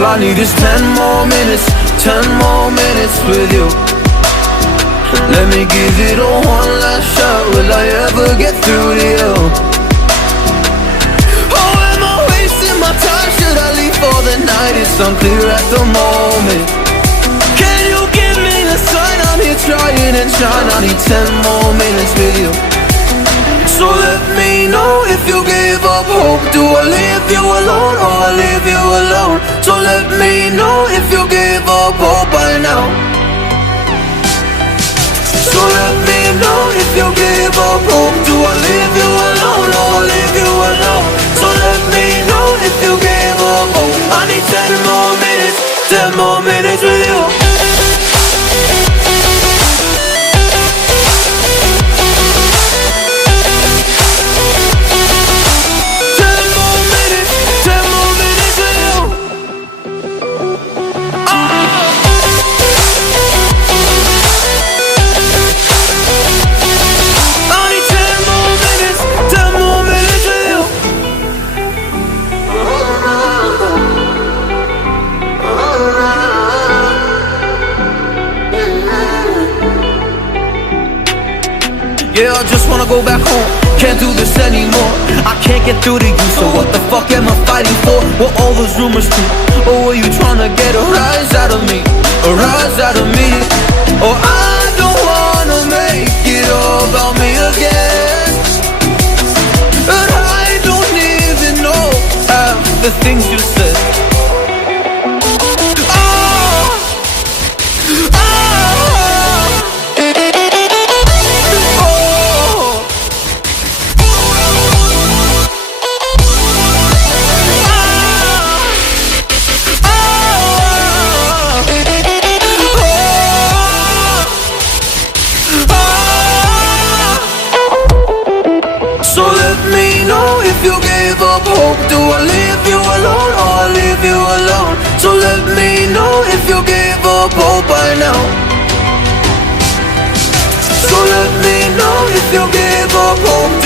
All I need is 10 more minutes, 10 more minutes with you. Let me give it a one last shot. Will I ever get through to you? Oh, am I wasting my time? Should I leave for the night? It's unclear at the moment. Can you give me a sign? I'm here trying and trying. I need 10 more minutes with you. So let me know if you give up hope. Do I leave you alone or I leave you alone? So let me know if you give up hope by now. So let me know if you give up hope. Do I leave you alone or I leave you alone? So let me know if you give up hope. I need 10 more minutes, 10 more minutes with you. Yeah, I just wanna go back home. Can't do this anymore. I can't get through to you, so what the fuck am I fighting for? Were all those rumors true? Or were you trying to get a rise out of me? A rise out of me? Or I don't wanna make it all about me again. And I don't even know half the things you said. So let me know if you gave up hope. Do I leave you alone or I leave you alone? So let me know if you gave up hope by now. So let me know if you gave up hope.